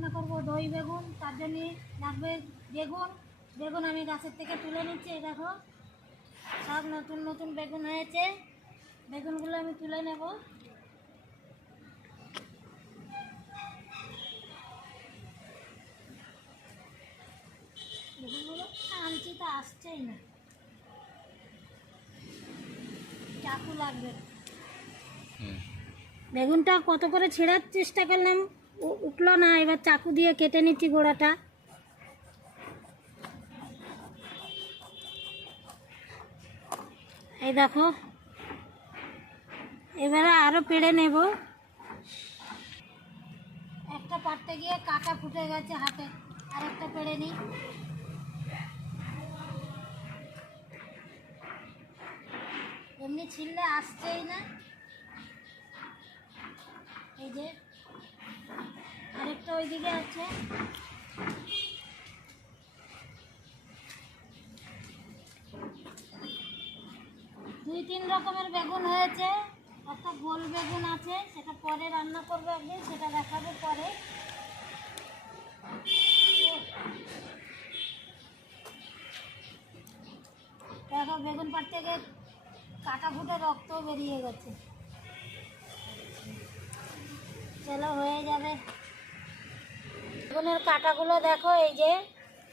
রান্না করব দই বেগুন, তার জন্য লাগবে বেগুন। বেগুন আমি গাছের থেকে তুলে নিচ্ছি, এই দেখো সব নতুন নতুন বেগুন হয়েছে। বেগুনগুলো আমি তুলে নেব। বেগুনগুলো আনছি তো আসছেই না, চাকু লাগবে। বেগুনটা কত করে ছেঁড়ার চেষ্টা করলাম, উঠলো না, এবার চাকু দিয়ে কেটে নিচ্ছি গোড়াটা। এই দেখো, এবারে আরো পেড়ে নেব। একটা পাড়তে গিয়ে কাটা ফুটে গেছে হাতে, আর একটা পেড়ে নিই। এমনি ছিললে আসছেই না। এই যে আরেকটা ওইদিকে আছে। দুই তিন রকমের বেগুন হয়েছে। একটা গোল বেগুন আছে, সেটা পরে রান্না করবো একদিন, সেটা দেখাবো পরে। দেখো বেগুন পাড় থেকে কাটা ফুটে রক্ত বেরিয়ে গেছে। চলো হয়ে যাবে। বেগুনের কাঁটাগুলো দেখো, এই যে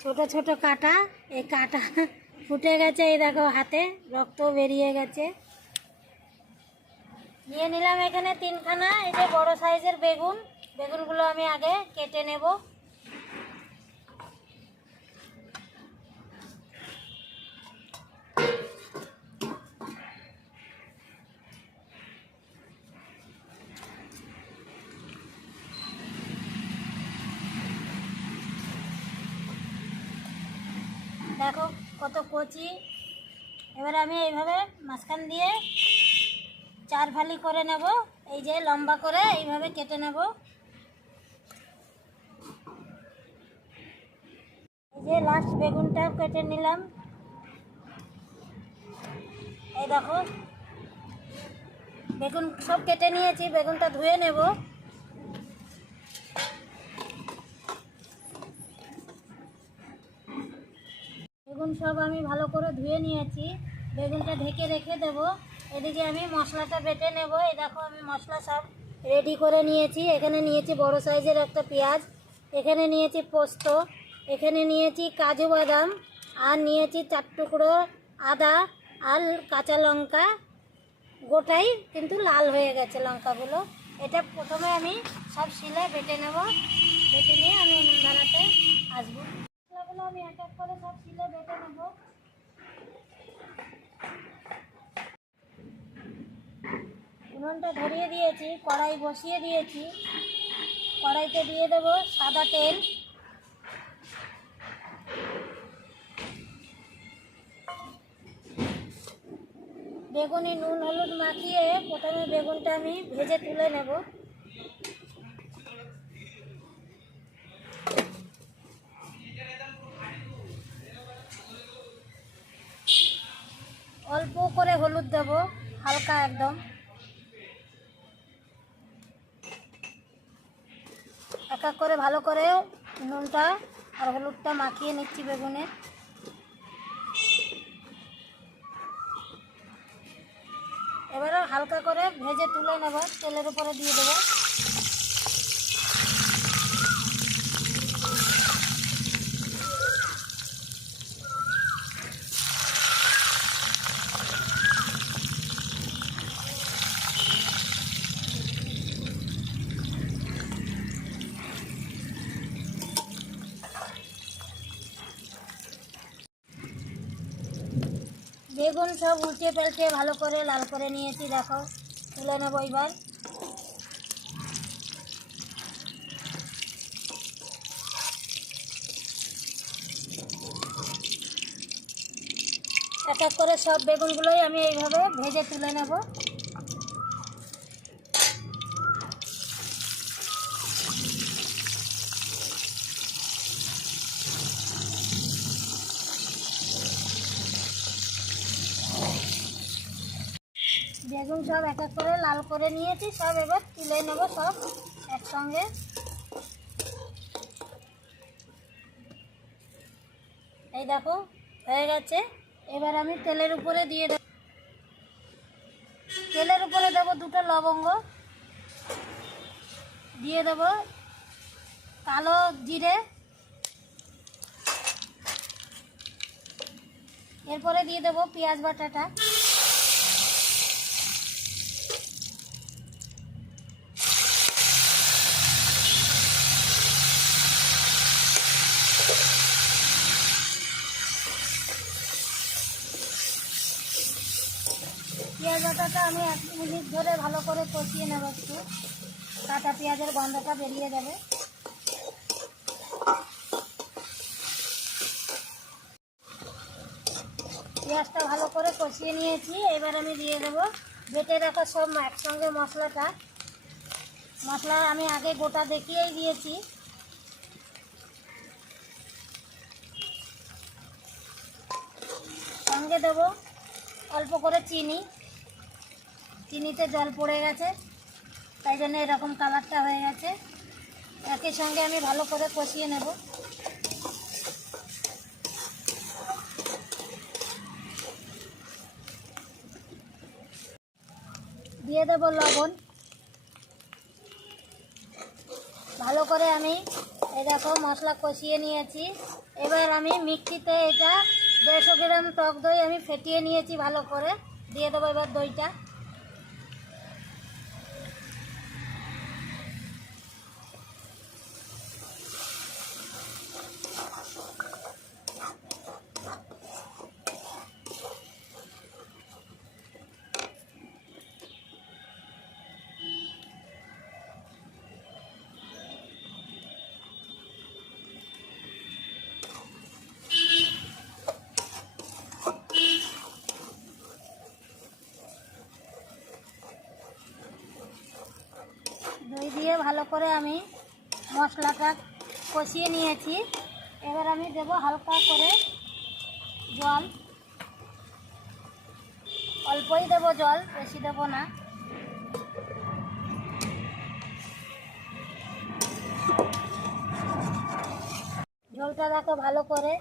ছোট ছোট কাঁটা, এই কাঁটা ফুটে গেছে। এই দেখো হাতে রক্ত বেরিয়ে গেছে। নিয়ে নিলাম এখানে তিনখানা, এই যে বড় সাইজের বেগুন। বেগুনগুলো আমি আগে কেটে নেব। দেখো কত কচি। এবার আমি এইভাবে মাঝখান দিয়ে 4 ফালি করে নেব। এই যে লম্বা করে এইভাবে কেটে নেব। এই যে লাস্ট বেগুনটা কেটে নিলাম। এই দেখো বেগুন সব কেটে নিয়েছি, বেগুনটা ধুয়ে নেব। বেগুন সব আমি ভালো করে ধুয়ে নিয়েছি, বেগুনটা ঢেকে রেখে দেব। এদিকে আমি মশলাটা বেটে নেব। এই দেখো আমি মশলা সব রেডি করে নিয়েছি। এখানে নিয়েছি বড় সাইজের একটা পেঁয়াজ, এখানে নিয়েছি পোস্ত, এখানে নিয়েছি কাজু বাদাম, আর নিয়েছি 4 টুকরো আদা, আর কাঁচা লঙ্কা। গোটাই কিন্তু লাল হয়ে গেছে লঙ্কাগুলো। এটা প্রথমে আমি সব শিলে বেটে নেব, বেটে নিয়ে আমি উনুন ধরাতে আসবো। মশলাগুলো আমি এক এক করে সব শিলে বেটে নেব। উনুনটা ধরিয়ে দিয়েছি, কড়াই বসিয়ে দিয়েছি। কড়াইতে দিয়ে দেব সাদা তেল। বেগুনে নুন হলুদ মাখিয়ে প্রথমে বেগুনটা আমি ভেজে তুলে নেব। অল্প করে হলুদ দেব, হালকা একদম। এক এক করে ভালো করে নুনটা আর হলুদটা মাখিয়ে নিচ্ছি বেগুনে। এবারে হালকা করে ভেজে তুলে নেব, তেলের উপরে দিয়ে দেবো। বেগুন সব উল্টে পাল্টে ভালো করে লাল করে নিয়েছি, দেখো তুলে নেব। এবার এক এক করে সব বেগুনগুলোই আমি এইভাবে ভেজে তুলে নেব। বেগুন সব এক এক করে লাল করে নিয়েছি, সব এবার তুলে নেব সব একসঙ্গে। এই দেখো হয়ে গেছে। এবার আমি তেলের উপরে দিয়ে দেব, তেলের উপরে দেবো 2টা লবঙ্গ, দিয়ে দেব কালো জিরে, এরপরে দিয়ে দেবো পেঁয়াজ বাটাটা, পেঁয়াজ বাটাটা আমি 1 মিনিট ধরে ভালো করে কষিয়ে নেব, একটু কাঁচা পেঁয়াজের গন্ধটা বেরিয়ে যাবে। পেঁয়াজটা ভালো করে কষিয়ে নিয়েছি। এবার আমি দিয়ে দেবো বেটে রাখা সব একসঙ্গে মশলাটা। মশলা আমি আগে গোটা দেখিয়েই দিয়েছি। সঙ্গে দেবো অল্প করে চিনি, চিনিতে জল পড়ে গেছে তাই জন্য এরকম কালারটা হয়ে গেছে। একই সঙ্গে আমি ভালো করে কষিয়ে নেব। দিয়ে দেব লবণ, ভালো করে আমি এই দেখো মশলা কষিয়ে নিয়েছি। এবার আমি মিক্সিতে এটা 150 গ্রাম টক দই আমি ফেটিয়ে নিয়েছি ভালো করে, দিয়ে দেবো এবার দইটা। দই দিয়ে ভালো করে আমি মশলাটা কষিয়ে নিয়েছি। এবার আমি দেব হালকা করে জল, অল্পই দেব জল, বেশি দেব না। ঝোলটা দেখো ভালো করে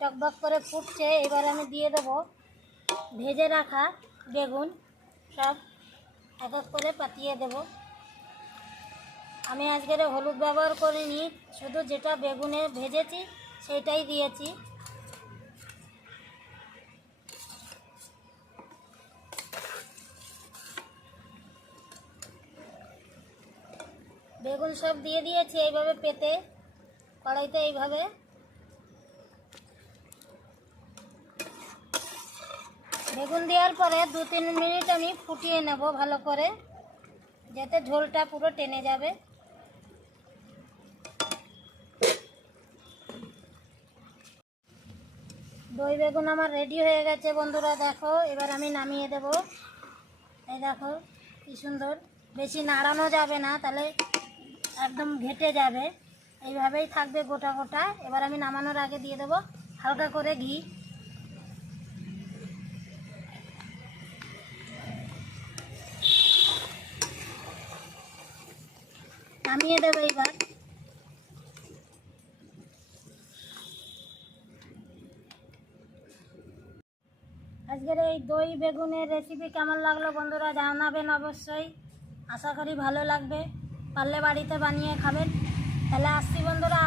টকবক করে ফুটছে। এবার আমি দিয়ে দেব ভেজে রাখা বেগুন, সব এক এক করে পাতিয়ে দেব। আমি আজকের হলুদ ব্যবহার করিনি, শুধু যেটা বেগুনে ভেজেছি সেটাই দিয়েছি। বেগুন সব দিয়ে দিয়েছি এইভাবে পেতে কড়াইতে, এইভাবে বেগুন দেওয়ার পরে 2-3 মিনিট আমি ফুটিয়ে নেব ভালো করে, যাতে ঝোলটা পুরো টেনে যাবে। দই বেগুন আমার রেডি হয়ে গেছে বন্ধুরা, দেখো। এবার আমি নামিয়ে দেব। এই দেখো কি সুন্দর, বেশি নাড়ানো যাবে না, তাহলে একদম ঘেটে যাবে, এইভাবেই থাকবে গোটা গোটা। এবার আমি নামানোর আগে দিয়ে দেবো হালকা করে ঘি। নামিয়ে দেবো এইবার। আজকের এই দই বেগুনের রেসিপি কেমন লাগলো বন্ধুরা জানাবেন অবশ্যই। আশা করি ভালো লাগবে, পারলে বাড়িতে বানিয়ে খাবেন। তাহলে আসছি বন্ধুরা।